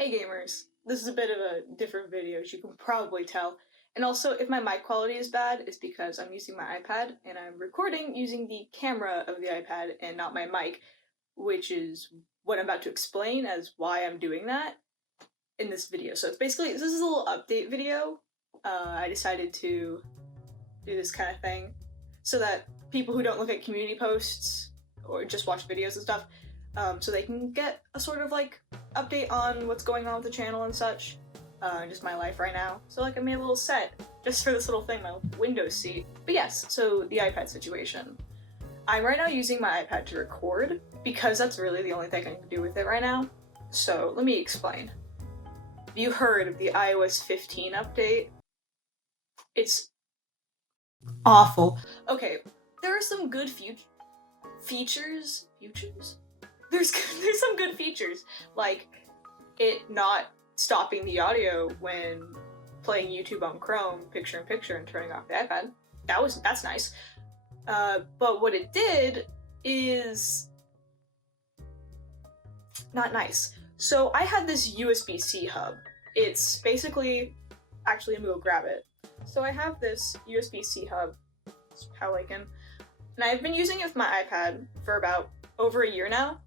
Hey gamers, this is a bit of a different video as you can probably tell. And also, if my mic quality is bad, it's because I'm using my iPad and I'm recording using the camera of the iPad and not my mic, which is what I'm about to explain as why I'm doing that in this video. So it's basically, this is a little update video. I decided to do this kind of thing so that people who don't look at community posts or just watch videos and stuff, so they can get a sort of like update on what's going on with the channel and such, just my life right now. So like I made a little set just for this little thing, my Windows seat. But yes, so the iPad situation. I'm right now using my iPad to record because that's really the only thing I can do with it right now. So let me explain. Have you heard of the iOS 15 update? It's awful. Okay, there are some good features? There's some good features, like it not stopping the audio when playing YouTube on Chrome, picture-in-picture, and turning off the iPad. That's nice. But what it did is not nice. So I had this USB-C hub. It's basically, actually I'm gonna go grab it. So I have this USB-C hub, it's Powlaken, and I've been using it with my iPad for about over a year now.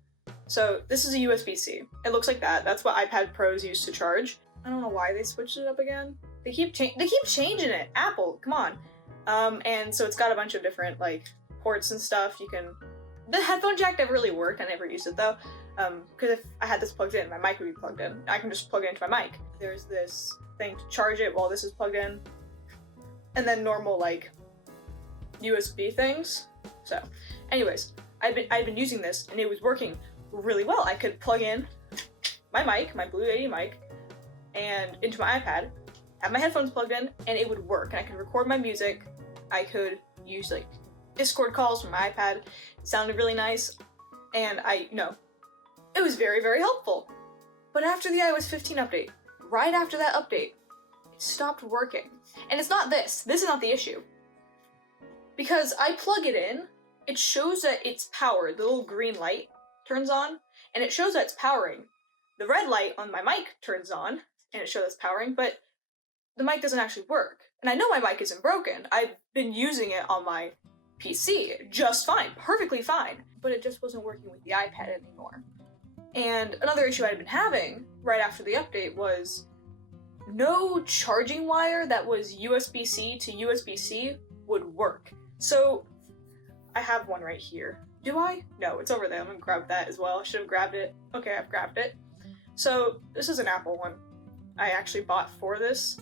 So this is a USB-C. It looks like that. That's what iPad Pros use to charge. I don't know why they switched it up again. They keep changing it. Apple, come on. And so it's got a bunch of different like ports and stuff. The headphone jack never really worked. I never used it though. Because if I had this plugged in, my mic would be plugged in. I can just plug it into my mic. There's this thing to charge it while this is plugged in. And then normal like USB things. So anyways, I'd been using this and it was working really well. I could plug in my mic, my Blue Yeti mic, and into my iPad, have my headphones plugged in, and it would work. And I could record my music. I could use like Discord calls from my iPad. It sounded really nice, and it was very, very helpful. But after the iOS 15 update, right after that update, it stopped working. And it's not this. This is not the issue. Because I plug it in, it shows that it's powered. The little green light turns on, and it shows that it's powering. The red light on my mic turns on, and it shows it's powering, but the mic doesn't actually work. And I know my mic isn't broken. I've been using it on my PC just fine, perfectly fine, but it just wasn't working with the iPad anymore. And another issue I'd been having right after the update was no charging wire that was USB-C to USB-C would work. So I have one right here. Do I? No, it's over there. I'm gonna grab that as well. I should have grabbed it. Okay, I've grabbed it. So this is an Apple one. I actually bought for this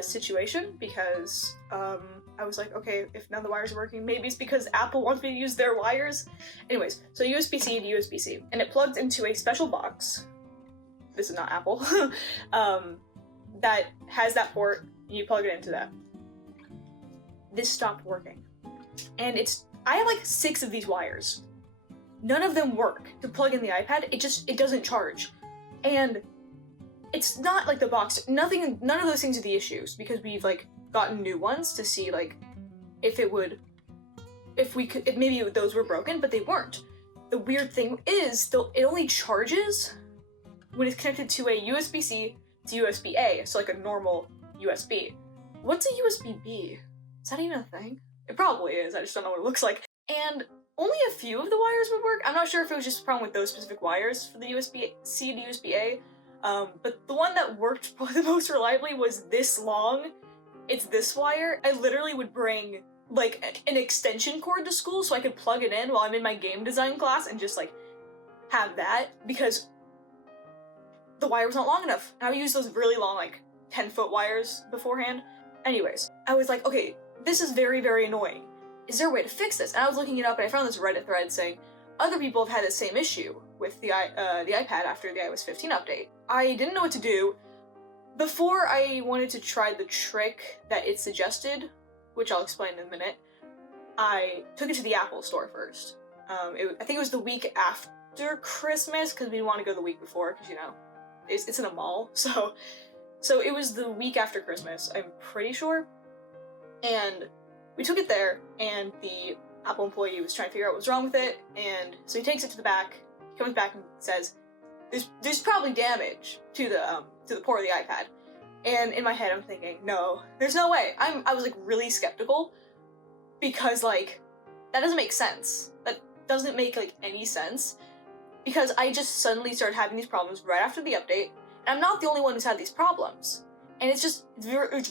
situation because I was like, okay, if none of the wires are working, maybe it's because Apple wants me to use their wires. Anyways, so USB-C to USB-C, and it plugs into a special box. This is not Apple. That has that port, and you plug it into that. This stopped working. And I have like 6 of these wires. None of them work to plug in the iPad. It doesn't charge. And it's not like the box, none of those things are the issues, because we've like gotten new ones to see like if maybe those were broken, but they weren't. The weird thing is, it only charges when it's connected to a USB-C to USB-A, so like a normal USB. What's a USB-B? Is that even a thing? It probably is, I just don't know what it looks like. And only a few of the wires would work. I'm not sure if it was just a problem with those specific wires for the USB-C to USB-A, but the one that worked the most reliably was this long. It's this wire. I literally would bring like an extension cord to school so I could plug it in while I'm in my game design class and just like have that, because the wire was not long enough. And I would use those really long like 10-foot wires beforehand. Anyways, I was like, okay, this is very, very annoying. Is there a way to fix this? And I was looking it up, and I found this Reddit thread saying other people have had the same issue with the iPad after the iOS 15 update. I didn't know what to do. Before I wanted to try the trick that it suggested, which I'll explain in a minute, I took it to the Apple store first. I think it was the week after Christmas, because we didn't want to go the week before, because it's in a mall. So it was the week after Christmas, I'm pretty sure. And we took it there, and the Apple employee was trying to figure out what was wrong with it, and so he takes it to the back, he comes back and says, there's probably damage to the port of the iPad. And in my head, I'm thinking, no, there's no way. I was like really skeptical because like that doesn't make sense. That doesn't make like any sense because I just suddenly started having these problems right after the update, and I'm not the only one who's had these problems, and it's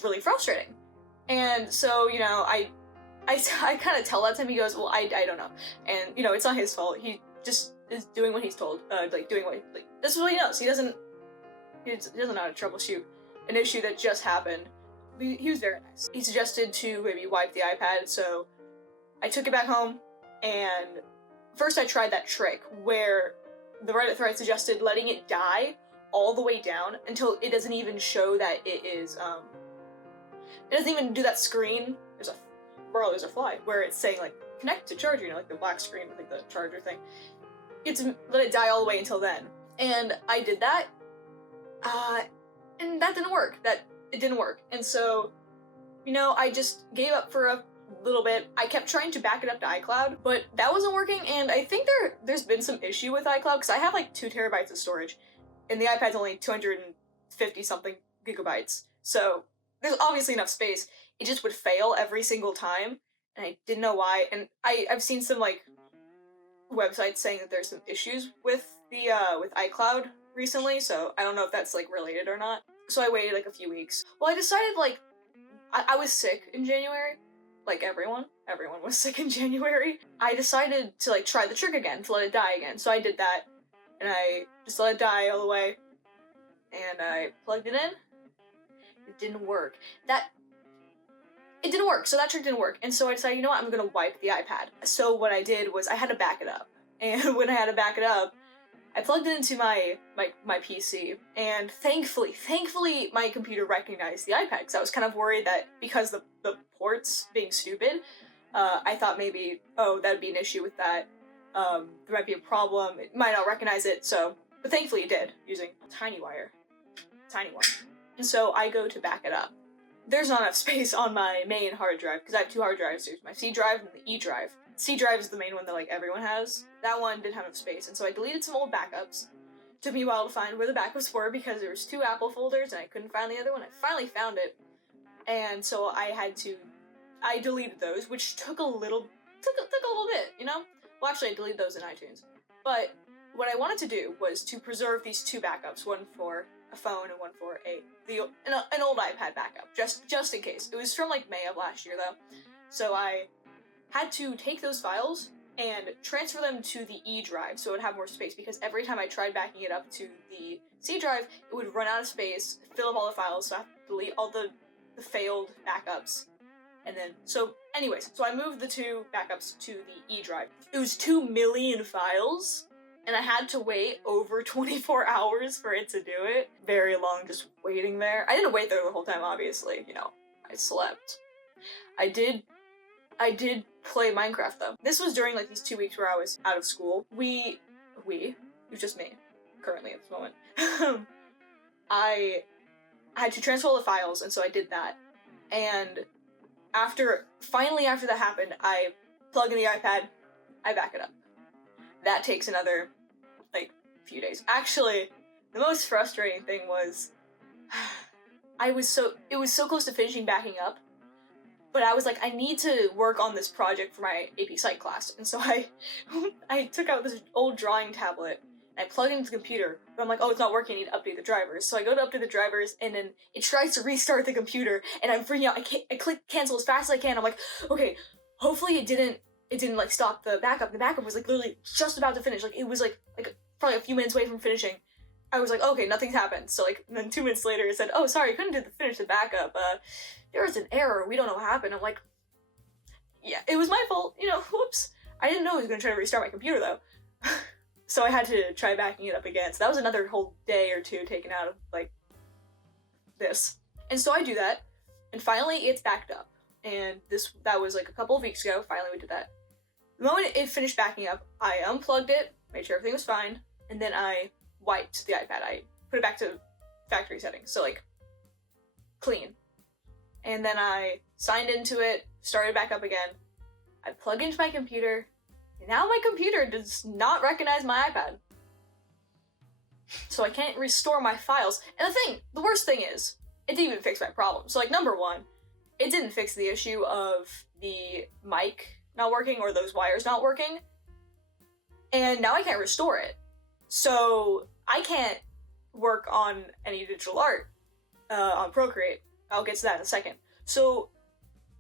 really frustrating. And so I kind of tell that to him. He goes, well, I don't know, and it's not his fault. He just is doing what he's told, doing what this is what he knows. He doesn't know how to troubleshoot an issue that just happened. He was very nice. He suggested to maybe wipe the iPad, so I took it back home, and first I tried that trick where the Reddit thread suggested letting it die all the way down until it doesn't even show that it is, it doesn't even do that screen. There's a fly, where it's saying, like, connect to charger, like the black screen with, like, the charger thing. It's let it die all the way until then. And I did that, and that didn't work. It didn't work. And so, I just gave up for a little bit. I kept trying to back it up to iCloud, but that wasn't working, and I think there's been some issue with iCloud, because I have, like, 2 terabytes of storage, and the iPad's only 250-something gigabytes, so there's obviously enough space. It just would fail every single time, and I didn't know why, and I've seen some, like, websites saying that there's some issues with the, with iCloud recently, so I don't know if that's, like, related or not. So I waited, like, a few weeks. Well, I decided, like, I was sick in January. Like, everyone was sick in January. I decided to, like, try the trick again, to let it die again. So I did that, and I just let it die all the way, and I plugged it in. It didn't work. It didn't work, so that trick didn't work. And so I decided, I'm gonna wipe the iPad. So what I did was I had to back it up. And when I had to back it up, I plugged it into my PC, and thankfully my computer recognized the iPad, because I was kind of worried that because the ports being stupid, I thought maybe, that'd be an issue with that. There might be a problem, it might not recognize it, but thankfully it did, using a tiny one. And so I go to back it up. There's not enough space on my main hard drive, because I have 2 hard drives. There's my C drive and the E drive. C drive is the main one that, like, everyone has. That one didn't have enough space, and so I deleted some old backups. Took me a while to find where the backups were, because there was 2 Apple folders, and I couldn't find the other one. I finally found it, and so I deleted those, which took a little bit, Well, actually, I deleted those in iTunes. But what I wanted to do was to preserve these 2 backups, one for a phone and one for an old iPad backup, just in case. It was from, like, May of last year, though. So I had to take those files and transfer them to the E drive so it would have more space, because every time I tried backing it up to the C drive, it would run out of space, fill up all the files, so I have to delete all the failed backups. And then, so I moved the 2 backups to the E drive. It was 2 million files, and I had to wait over 24 hours for it to do it. Very long, just waiting there. I didn't wait there the whole time, obviously, I slept. I did play Minecraft, though. This was during, like, these 2 weeks where I was out of school. It was just me, currently at this moment. I had to transfer all the files, and so I did that. And finally after that happened, I plug in the iPad, I back it up. That takes another, like, few days. Actually, the most frustrating thing was, it was so close to finishing backing up, but I was like, I need to work on this project for my AP Psych class, and so I took out this old drawing tablet, and I plugged it into the computer, but I'm like, it's not working, I need to update the drivers. So I go to update the drivers, and then it tries to restart the computer, and I'm freaking out. I click cancel as fast as I can. I'm like, okay, hopefully it didn't like stop the backup. The backup was, like, literally just about to finish. Like, it was like probably a few minutes away from finishing. I was like, okay, nothing's happened. So, like, and then 2 minutes later it said, oh, sorry, I couldn't finish the backup. There was an error, we don't know what happened. I'm like, yeah, it was my fault, whoops. I didn't know I was gonna try to restart my computer, though. So I had to try backing it up again. So that was another whole day or 2 taken out of, like, this. And so I do that, and finally it's backed up. And that was, like, a couple of weeks ago. Finally we did that. The moment it finished backing up, I unplugged it, made sure everything was fine, and then I wiped the iPad. I put it back to factory settings, so, like, clean. And then I signed into it, started back up again. I plug into my computer, and now my computer does not recognize my iPad. so I can't restore my files. And the worst thing is, it didn't even fix my problem. So like, number one, it didn't fix the issue of the mic not working or those wires not working, and now I can't restore it. So I can't work on any digital art on Procreate. I'll get to that in a second. So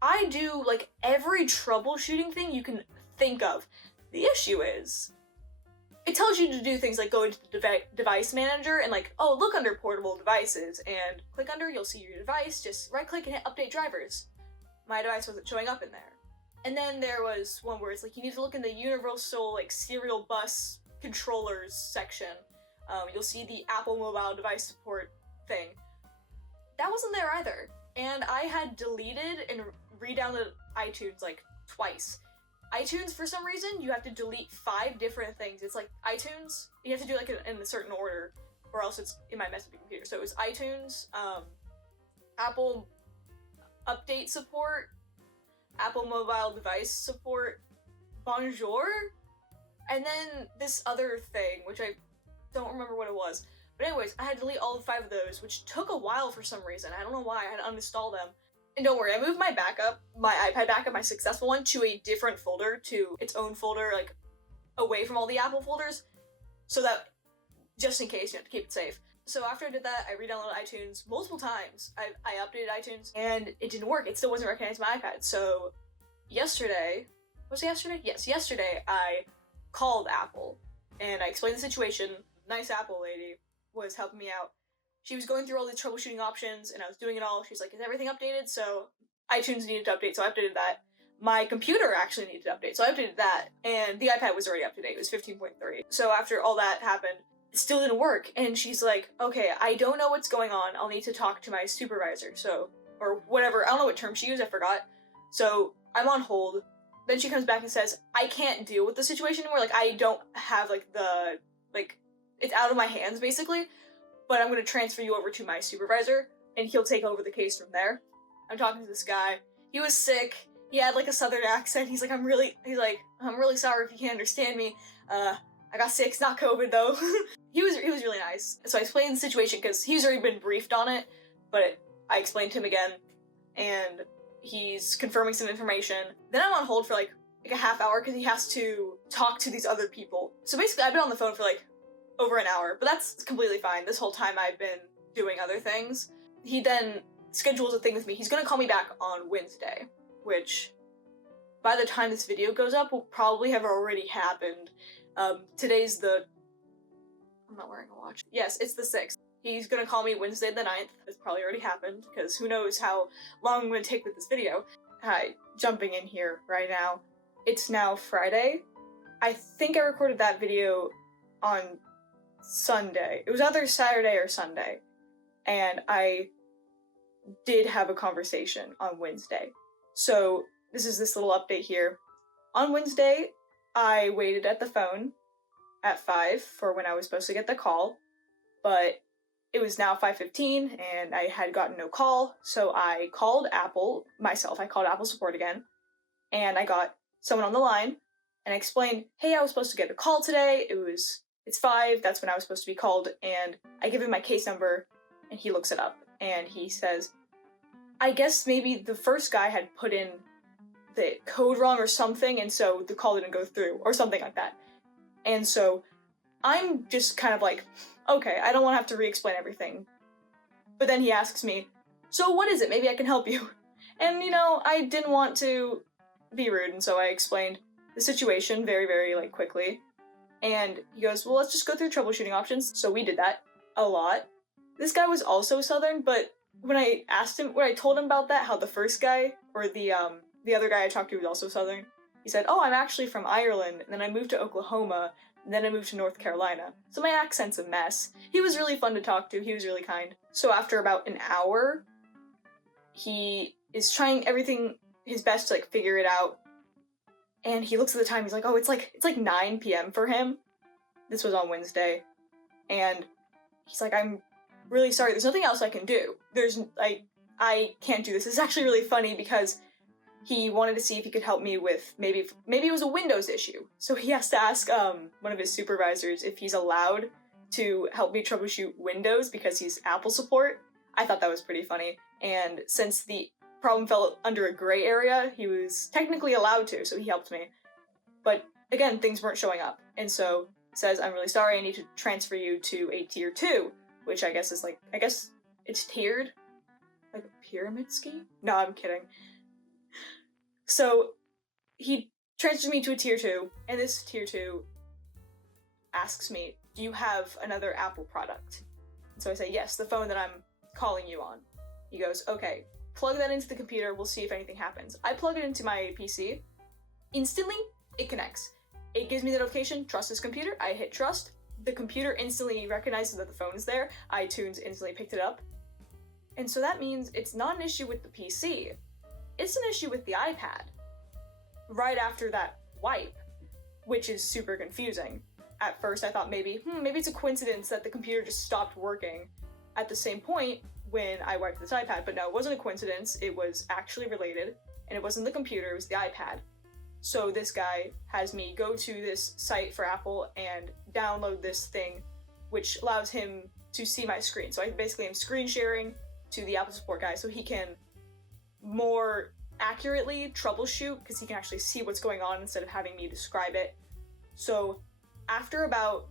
I do like every troubleshooting thing you can think of. The issue is, it tells you to do things like go into the device manager and like, oh, look under portable devices and click under, you'll see your device, just right click and hit update drivers. My device wasn't showing up in there. And then there was one where it's like, you need to look in the universal like serial bus controllers section. You'll see the Apple mobile device support thing. That wasn't there either. And I had deleted and re-downloaded iTunes like twice. iTunes, for some reason, you have to delete 5 different things. It's like iTunes, you have to do like in a certain order, or else it's in my messaging computer. So it was iTunes, Apple update support, Apple mobile device support, Bonjour, and then this other thing, which I don't remember what it was. But anyways, I had to delete all 5 of those, which took a while for some reason. I don't know why, I had to uninstall them. And don't worry, I moved my backup, my iPad backup, my successful one, to a different folder, to its own folder, like, away from all the Apple folders, so that, just in case, you have to keep it safe. So after I did that, I re-downloaded iTunes multiple times. I updated iTunes, and it didn't work. It still wasn't recognizing my iPad. So yesterday, was it yesterday? Yes, yesterday, I called Apple, and I explained the situation. Nice Apple lady was helping me out. She was going through all the troubleshooting options, and I was doing it all. She's like, is everything updated? So iTunes needed to update, so I updated that. My computer actually needed to update, so I updated that, and the iPad was already up to date. It was 15.3. So after all that happened, it still didn't work, and she's like, okay, I don't know what's going on. I'll need to talk to my supervisor, so, or whatever. I don't know what term she used, I forgot. So I'm on hold. Then she comes back and says, I can't deal with the situation anymore. Like, I don't have, like, it's out of my hands, basically. But I'm gonna transfer you over to my supervisor, and he'll take over the case from there. I'm talking to this guy. He was sick. He had like a southern accent. He's like, I'm really sorry if you can't understand me. I got sick. It's not COVID though. He was really nice. So I explained the situation because he's already been briefed on it, but I explained to him again, and he's confirming some information. Then I'm on hold for like a half hour because he has to talk to these other people. So basically, I've been on the phone for like over an hour, but that's completely fine. This whole time I've been doing other things. He then schedules a thing with me. He's gonna call me back on Wednesday, which by the time this video goes up will probably have already happened. Today's I'm not wearing a watch. Yes, it's the 6th. He's gonna call me Wednesday the 9th. It's probably already happened, because who knows how long I'm gonna take with this video. Hi, jumping in here right now. It's now Friday. I think I recorded that video on Sunday. It was either Saturday or Sunday. And I did have a conversation on Wednesday. So this is this little update here. On Wednesday, I waited at the phone at 5 for when I was supposed to get the call, but it was now 5:15 and I had gotten no call, so I called Apple myself. I called Apple support again, and I got someone on the line, and I explained, hey, I was supposed to get a call today. It's 5, that's when I was supposed to be called, and I give him my case number, and he looks it up, and he says, I guess maybe the first guy had put in the code wrong or something, and so the call didn't go through, or something like that. And so I'm just kind of like, okay, I don't want to have to re-explain everything. But then he asks me, so what is it? Maybe I can help you. And, I didn't want to be rude, and so I explained the situation very, very, quickly. And he goes, well, let's just go through troubleshooting options. So we did that a lot. This guy was also Southern, but when I told him about that, how the first guy, or the other guy I talked to was also Southern, he said, oh, I'm actually from Ireland, and then I moved to Oklahoma, and then I moved to North Carolina. So my accent's a mess. He was really fun to talk to, he was really kind. So after about an hour, he is trying his best to figure it out. And he looks at the time, he's like, oh, it's like 9 p.m. for him. This was on Wednesday. And he's like, I'm really sorry, there's nothing else I can do. I can't do this. This is actually really funny because he wanted to see if he could help me with maybe it was a Windows issue. So he has to ask one of his supervisors if he's allowed to help me troubleshoot Windows because he's Apple support. I thought that was pretty funny. And since the problem fell under a gray area, he was technically allowed to, so he helped me. But again, things weren't showing up. And so it says, I'm really sorry, I need to transfer you to a tier 2, which I guess is like, I guess it's tiered? Like a pyramid scheme? No, I'm kidding. So he transferred me to a tier 2, and this tier 2 asks me, do you have another Apple product? And so I say, yes, the phone that I'm calling you on. He goes, okay, plug that into the computer, we'll see if anything happens. I plug it into my PC. Instantly, it connects. It gives me the notification, trust this computer. I hit trust. The computer instantly recognizes that the phone is there. iTunes instantly picked it up. And so that means it's not an issue with the PC. It's an issue with the iPad. Right after that wipe, which is super confusing. At first I thought maybe it's a coincidence that the computer just stopped working at the same point when I wiped this iPad, but no, it wasn't a coincidence, it was actually related, and it wasn't the computer, it was the iPad. So this guy has me go to this site for Apple and download this thing, which allows him to see my screen. So I basically am screen sharing to the Apple support guy so he can more accurately troubleshoot, because he can actually see what's going on instead of having me describe it. So after about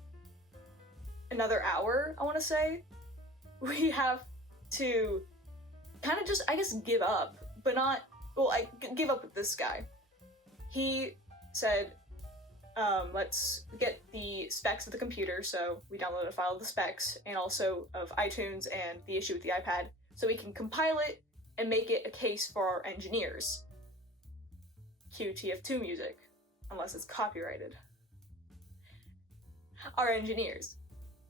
another hour, I want to say, we have to kind of just, I guess, give up, but not, well, I give up with this guy. He said, let's get the specs of the computer, so we downloaded a file of the specs, and also of iTunes and the issue with the iPad, so we can compile it and make it a case for our engineers. Cue TF2 music, unless it's copyrighted. Our engineers.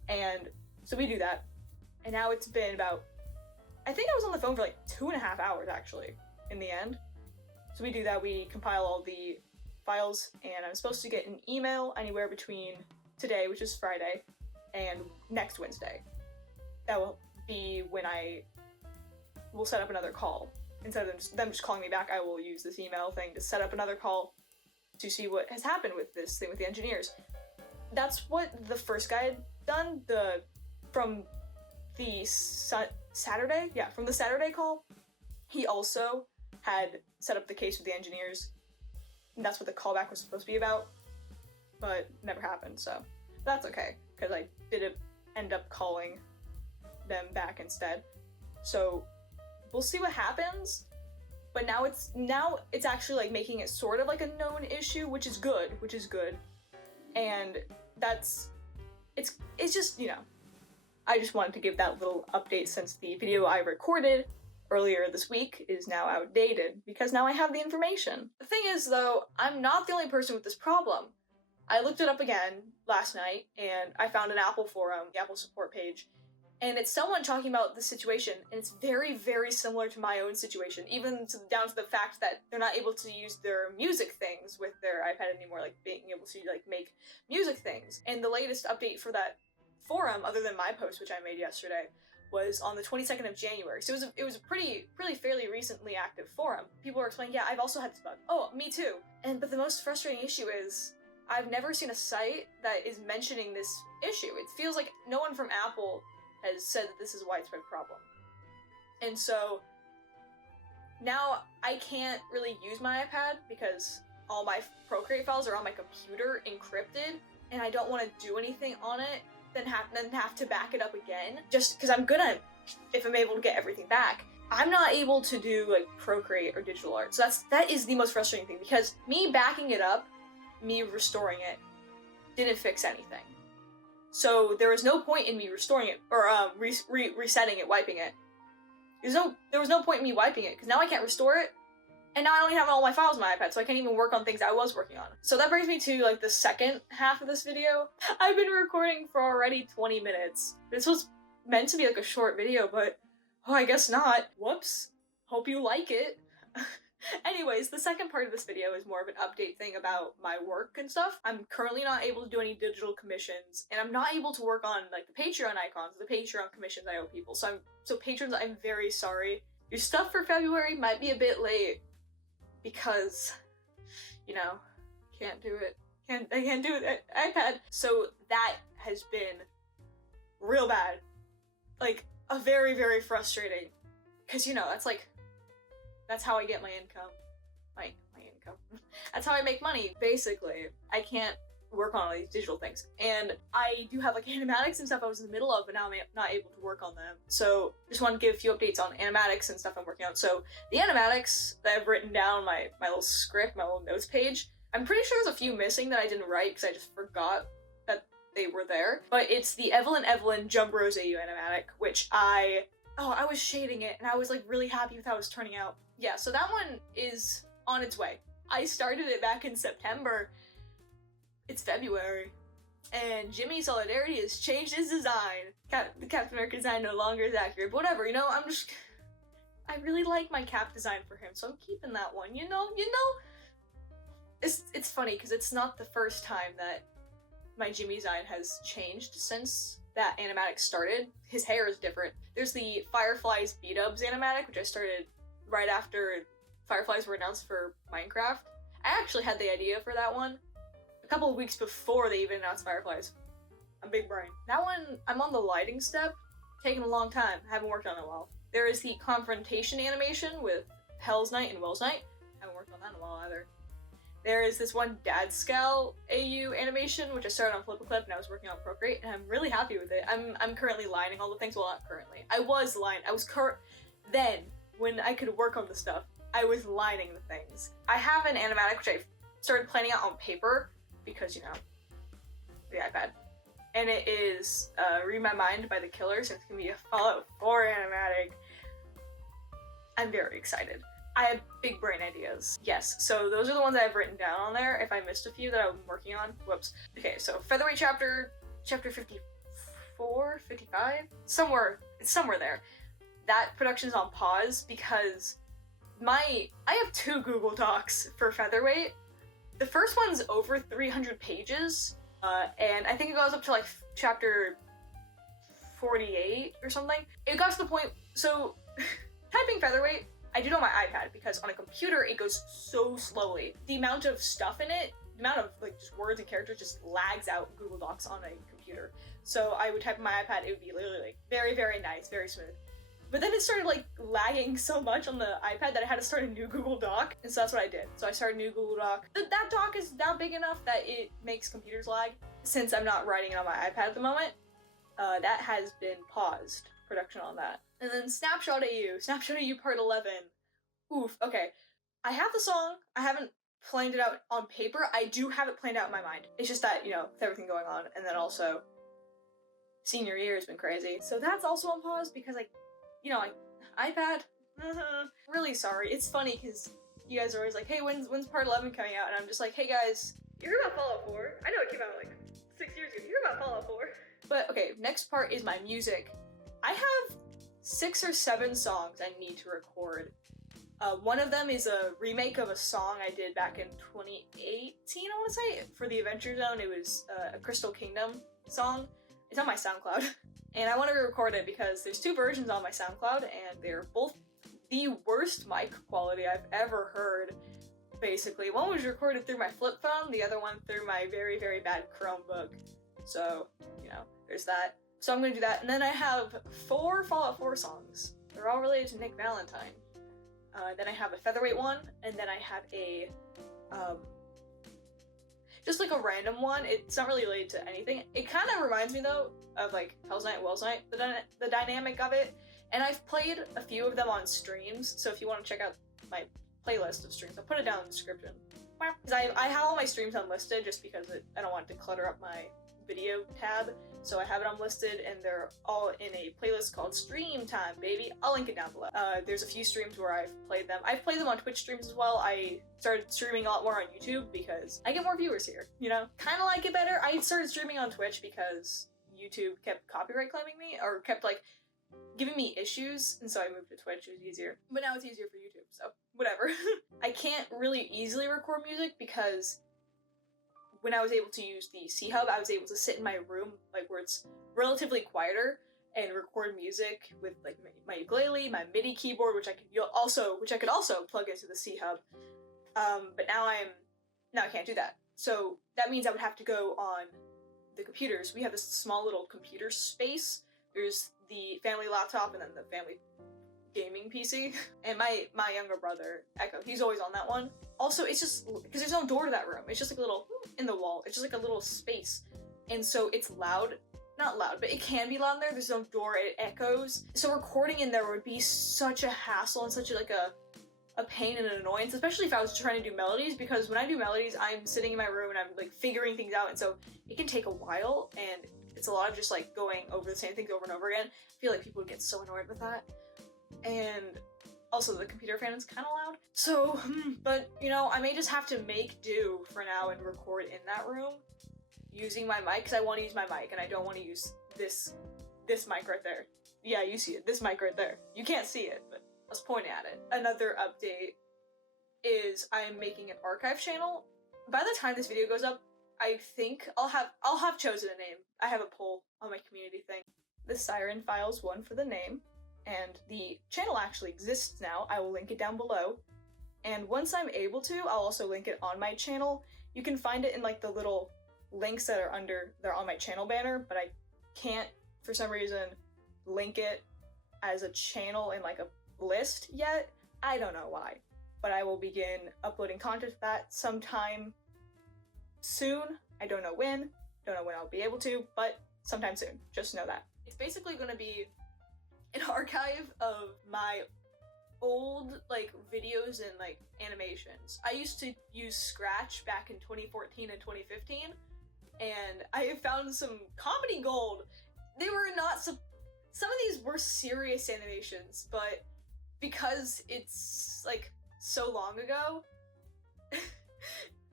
And so we do that, and now it's been about, I think I was on the phone for like 2.5 hours actually, in the end. So we do that, we compile all the files, and I'm supposed to get an email anywhere between today, which is Friday, and next Wednesday. That will be when I will set up another call. Instead of them just calling me back, I will use this email thing to set up another call to see what has happened with this thing with the engineers. That's what the first guy had done, from the Saturday? Yeah, from the Saturday call, he also had set up the case with the engineers, and that's what the callback was supposed to be about, but never happened, so that's okay, because I did end up calling them back instead. So we'll see what happens, but now it's actually like making it sort of like a known issue, which is good, and it's just, you know, I just wanted to give that little update since the video I recorded earlier this week is now outdated, because now I have the information. The thing is, though, I'm not the only person with this problem. I looked it up again last night, and I found an Apple forum, the Apple support page, and it's someone talking about the situation, and it's very, very similar to my own situation, even down to the fact that they're not able to use their music things with their iPad anymore, like being able to like make music things. And the latest update for that forum, other than my post, which I made yesterday, was on the 22nd of January. So it was a really fairly recently active forum. People were explaining, yeah, I've also had this bug. Oh, me too. But the most frustrating issue is I've never seen a site that is mentioning this issue. It feels like no one from Apple has said that this is a widespread problem. And so now I can't really use my iPad because all my Procreate files are on my computer encrypted, and I don't want to do anything on it, then have to back it up again, just because I'm gonna, if I'm able to get everything back. I'm not able to do like Procreate or digital art, so that is the most frustrating thing, because me backing it up, me restoring it, didn't fix anything. So there was no point in me restoring it, or resetting it, wiping it. There was no point in me wiping it, because now I can't restore it, and now I don't even have all my files on my iPad, so I can't even work on things I was working on. So that brings me to like the second half of this video. I've been recording for already 20 minutes. This was meant to be like a short video, but oh, I guess not. Whoops. Hope you like it. Anyways, the second part of this video is more of an update thing about my work and stuff. I'm currently not able to do any digital commissions, and I'm not able to work on like the Patreon icons, the Patreon commissions I owe people. So patrons, I'm very sorry. Your stuff for February might be a bit late, because, you know, can't do it. I can't do it. iPad. So that has been real bad. Like, a very, very frustrating. Because, you know, that's how I get my income. My income. That's how I make money, basically. I can't work on all these digital things. And I do have, like, animatics and stuff I was in the middle of, but now I'm not able to work on them. So, just want to give a few updates on animatics and stuff I'm working on. So, the animatics that I've written down, my little script, my little notes page, I'm pretty sure there's a few missing that I didn't write because I just forgot that they were there. But it's the Evelyn Jump Rose AU animatic, which I was shading it, and I was, like, really happy with how it was turning out. Yeah, so that one is on its way. I started it back in September. It's February, and Jimmy Solidarity has changed his design. The Captain America design no longer is accurate, but whatever, you know, I really like my cap design for him, so I'm keeping that one, you know? It's funny, because it's not the first time that my Jimmy design has changed since that animatic started. His hair is different. There's the Fireflies B-Dubs animatic, which I started right after Fireflies were announced for Minecraft. I actually had the idea for that one a couple of weeks before they even announced Fireflies. I'm big brain. That one, I'm on the lighting step. Taking a long time. Haven't worked on it in a while. There is the confrontation animation with Hell's Knight and Will's Knight. Haven't worked on that in a while either. There is this one Dad Scowl AU animation, which I started on Flip-A-Clip and I was working on Procreate, and I'm really happy with it. I'm currently lining all the things. Well, not currently. Then, when I could work on the stuff, I was lining the things. I have an animatic which I started planning out on paper, because, you know, the iPad. And it is Read My Mind by The Killers, and it's gonna be a Fallout 4 animatic. I'm very excited. I have big brain ideas. Yes, so those are the ones that I've written down on there. If I missed a few that I'm working on, whoops. Okay, so Featherweight chapter 54, 55? It's somewhere there. That production's on pause because I have 2 Google Docs for Featherweight. The first one's over 300 pages, and I think it goes up to like chapter 48 or something. It got to the point, so typing Featherweight, I do it on my iPad because on a computer it goes so slowly. The amount of stuff in it, the amount of like just words and characters just lags out Google Docs on a computer. So I would type on my iPad, it would be literally like very, very nice, very smooth. But then it started like lagging so much on the iPad that I had to start a new Google Doc, and so that's what I did. So I started a new Google Doc. That doc is now big enough that it makes computers lag. Since I'm not writing it on my iPad at the moment, that has been paused, production on that. And then Snapshot AU part 11. Oof, okay. I have the song, I haven't planned it out on paper, I do have it planned out in my mind. It's just that, you know, with everything going on, and then also, senior year has been crazy. So that's also on pause because you know, like, iPad, really sorry. It's funny because you guys are always like, hey, when's part 11 coming out? And I'm just like, hey guys, you heard about Fallout 4? I know it came out like 6 years ago. You heard about Fallout 4? But okay, next part is my music. I have 6 or 7 songs I need to record. One of them is a remake of a song I did back in 2018, I want to say, for the Adventure Zone. It was a Crystal Kingdom song. It's on my SoundCloud. And I want to record it because there's 2 versions on my SoundCloud, and they're both the worst mic quality I've ever heard, basically. One was recorded through my flip phone, the other one through my very, very bad Chromebook. So, you know, there's that. So I'm going to do that. And then I have 4 Fallout 4 songs. They're all related to Nick Valentine. Then I have a Featherweight one, and then I have a, just like a random one. It's not really related to anything. It kind of reminds me, though, of like Hell's Knight and Will's Knight, the dynamic of it. And I've played a few of them on streams, so if you want to check out my playlist of streams, I'll put it down in the description. Because I have all my streams unlisted just because I don't want it to clutter up my video tab, so I have it unlisted, and they're all in a playlist called Stream Time, baby. I'll link it down below. There's a few streams where I've played them. I've played them on Twitch streams as well. I started streaming a lot more on YouTube because I get more viewers here, you know? Kind of like it better. I started streaming on Twitch because YouTube kept copyright claiming me, or kept like giving me issues, and so I moved to Twitch. It was easier. But now it's easier for YouTube, so whatever. I can't really easily record music because when I was able to use the C-Hub, I was able to sit in my room, like where it's relatively quieter, and record music with like my ukulele, my MIDI keyboard, which I could also plug into the C-Hub. But now I can't do that. So that means I would have to go on the computers, we have this small little computer space. There's the family laptop and then the family gaming PC. And my younger brother, Echo, he's always on that one. Also, it's just, because there's no door to that room. It's just like a little, in the wall. It's just like a little space. And so it's loud. Not loud, but it can be loud in there. There's no door, it echoes. So recording in there would be such a hassle and such a pain and an annoyance, especially if I was trying to do melodies, because when I do melodies, I'm sitting in my room and I'm like figuring things out, and so it can take a while, and it's a lot of just like going over the same things over and over again. I feel like people would get so annoyed with that. And also the computer fan is kind of loud. So, but you know, I may just have to make do for now and record in that room using my mic, because I want to use my mic and I don't want to use this mic right there. Yeah, you see it, this mic right there. You can't see it, but I was pointing at it. Another update is I'm making an archive channel. By the time this video goes up, I think I'll have chosen a name. I have a poll on my community thing. The Siren files one for the name, and the channel actually exists now. I will link it down below. And once I'm able to, I'll also link it on my channel. You can find it in like the little links that are they're on my channel banner, but I can't, for some reason, link it as a channel in like a list yet. I don't know why, but I will begin uploading content to that sometime soon. I don't know when I'll be able to, but sometime soon. Just know that. It's basically going to be an archive of my old like videos and like animations. I used to use Scratch back in 2014 and 2015, and I have found some comedy gold. They were not some of these were serious animations, but because it's like so long ago,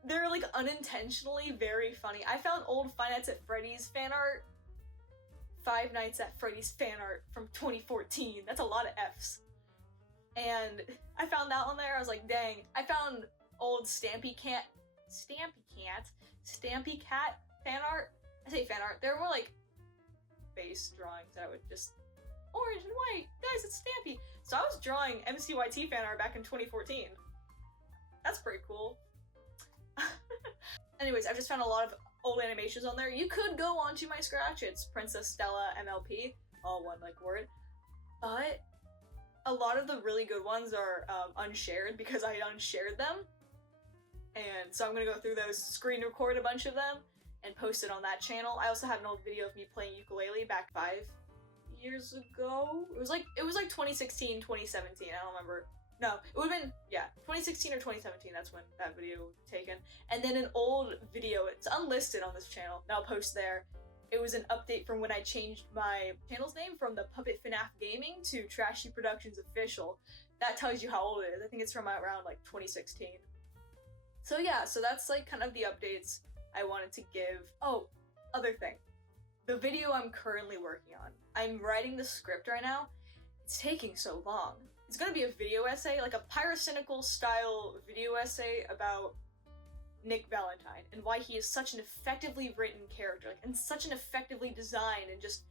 they're like unintentionally very funny. I found old Five Nights at Freddy's fan art. Five Nights at Freddy's fan art from 2014. That's a lot of F's. And I found that on there. I was like, dang. I found old Stampy Cat fan art. I say fan art. They're more like face drawings that I would just orange and white. Guys, it's Stampy. So I was drawing MCYT fan art back in 2014. That's pretty cool. Anyways, I've just found a lot of old animations on there. You could go onto my Scratch. It's Princess Stella MLP, all one like word. But a lot of the really good ones are unshared because I unshared them. And so I'm gonna go through those, screen record a bunch of them, and post it on that channel. I also have an old video of me playing ukulele back 5 years ago. It was like 2016, 2017, I don't remember. No, it would've been, yeah, 2016 or 2017, that's when that video was taken. And then an old video, it's unlisted on this channel, and I'll post there. It was an update from when I changed my channel's name from the Puppet FNAF Gaming to Trashy Productions Official. That tells you how old it is. I think it's from around like 2016. So yeah, so that's like kind of the updates I wanted to give. Oh, other thing. The video I'm currently working on. I'm writing the script right now. It's taking so long. It's gonna be a video essay, like a pyrocynical style video essay about Nick Valentine and why he is such an effectively written character, like, and such an effectively designed, and just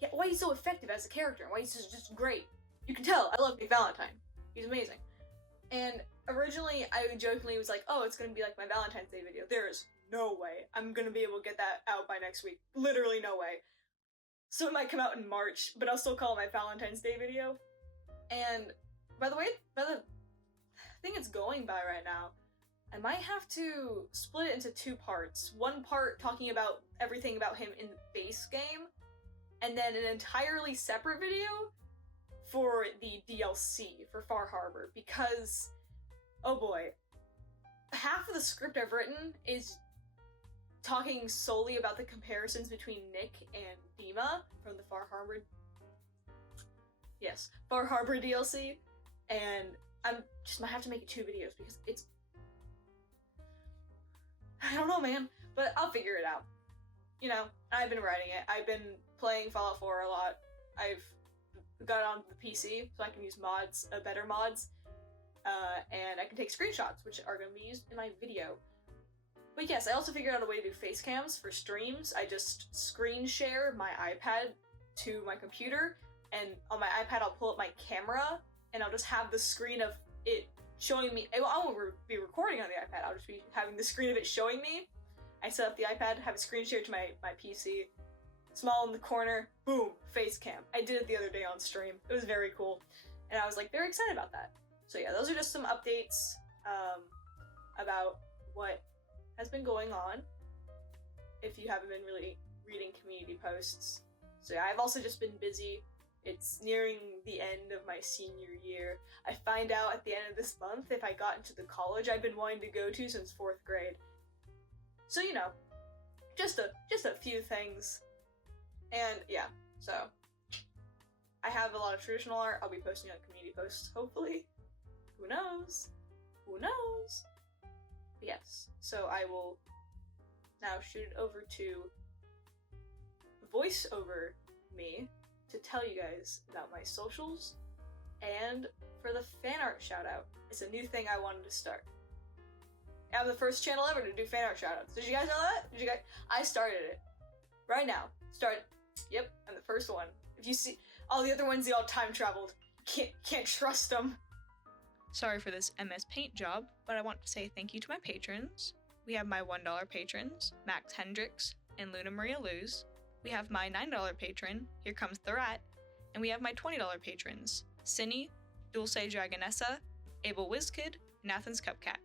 yeah, why he's so effective as a character, and why he's just great. You can tell I love Nick Valentine. He's amazing. And originally I jokingly was like, oh, it's gonna be like my Valentine's Day video. There is no way I'm gonna be able to get that out by next week. Literally no way. So it might come out in March, but I'll still call it my Valentine's Day video. And by the thing it's going by right now, I might have to split it into 2 parts. One part talking about everything about him in the base game, and then an entirely separate video for the DLC for Far Harbor, because, oh boy, half of the script I've written is talking solely about the comparisons between Nick and Dima from the Far Harbor DLC, and I'm just might have to make it 2 videos because it's, I don't know, man, but I'll figure it out. You know, I've been writing it. I've been playing Fallout 4 a lot. I've got it on the PC so I can use mods, better mods, and I can take screenshots, which are going to be used in my video. But yes, I also figured out a way to do face cams for streams. I just screen share my iPad to my computer, and on my iPad I'll pull up my camera, and I'll just have the screen of it showing me. I won't be recording on the iPad, I'll just be having the screen of it showing me, I set up the iPad, have a screen share to my PC, small in the corner, boom, face cam. I did it the other day on stream. It was very cool. And I was like very excited about that. So yeah, those are just some updates about what has been going on if you haven't been really reading community posts. So yeah, I've also just been busy. It's nearing the end of my senior year. I find out at the end of this month if I got into the college I've been wanting to go to since 4th grade. So you know, just a few things. And yeah, so I have a lot of traditional art. I'll be posting on community posts, hopefully. Who knows? Who knows? But yes, so I will now shoot it over to voice over me to tell you guys about my socials and for the fan art shout out. It's a new thing I wanted to start. I'm the first channel ever to do fan art shout outs. Did you guys know that? I started it. Right now. Yep, I'm the first one. If you see all the other ones, they all time traveled. Can't trust them. Sorry for this MS Paint job, but I want to say thank you to my patrons. We have my $1 patrons, Max Hendricks and Luna Maria Luz. We have my $9 patron, herecomestheRAT, and we have my $20 patrons, Cinni, Dulce Dragonessa, AbleWizzKid, and AthensCupcak.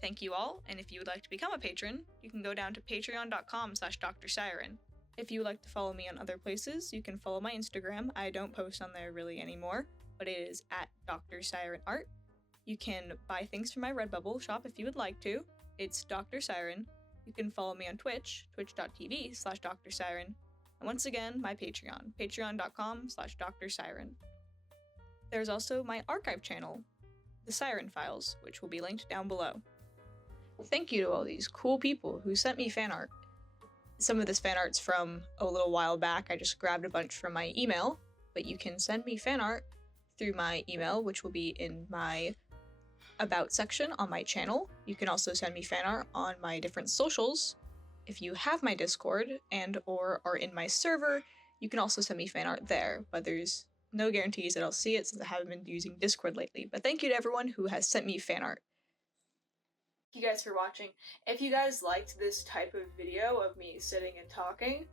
Thank you all, and if you would like to become a patron, you can go down to patreon.com/DoctorSiren. If you would like to follow me on other places, you can follow my Instagram. I don't post on there really anymore, but it is at DoctorSirenArt. You can buy things from my Redbubble shop if you would like to. It's DoctorSiren. You can follow me on Twitch, twitch.tv/DoctorSiren. And once again, my Patreon, patreon.com/DoctorSiren. There's also my archive channel, the Siren Files, which will be linked down below. Thank you to all these cool people who sent me fan art. Some of this fan art's from a little while back. I just grabbed a bunch from my email, but you can send me fan art through my email, which will be in my About section on my channel. You can also send me fan art on my different socials. If you have my Discord and or are in my server, you can also send me fan art there, but there's no guarantees that I'll see it since I haven't been using Discord lately. But thank you to everyone who has sent me fan art. Thank you guys for watching. If you guys liked this type of video of me sitting and talking,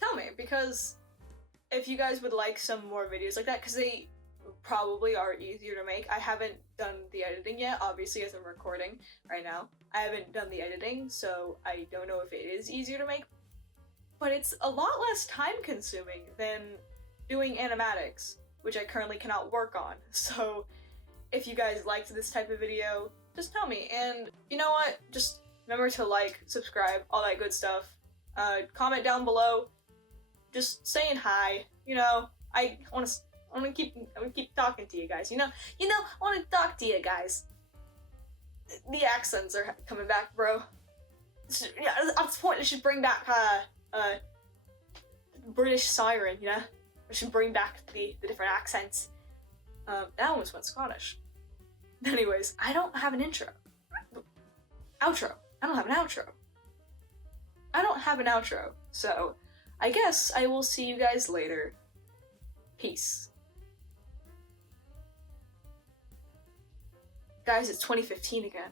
tell me, because if you guys would like some more videos like that, because they probably are easier to make. I haven't done the editing yet, obviously, as I'm recording right now. I haven't done the editing, so I don't know if it is easier to make, but it's a lot less time consuming than doing animatics, which I currently cannot work on. So if you guys liked this type of video, just tell me. And you know what? Just remember to like, subscribe, all that good stuff. Comment down below, just saying hi. You know, I want to keep talking to you guys. You know, I want to talk to you guys. The accents are coming back, bro. Yeah, at this point, I should bring back British Siren. You know, I should bring back the different accents. I almost went Scottish. Anyways, I don't have an intro. Outro. I don't have an outro. I don't have an outro. So, I guess I will see you guys later. Peace. Guys, it's 2015 again.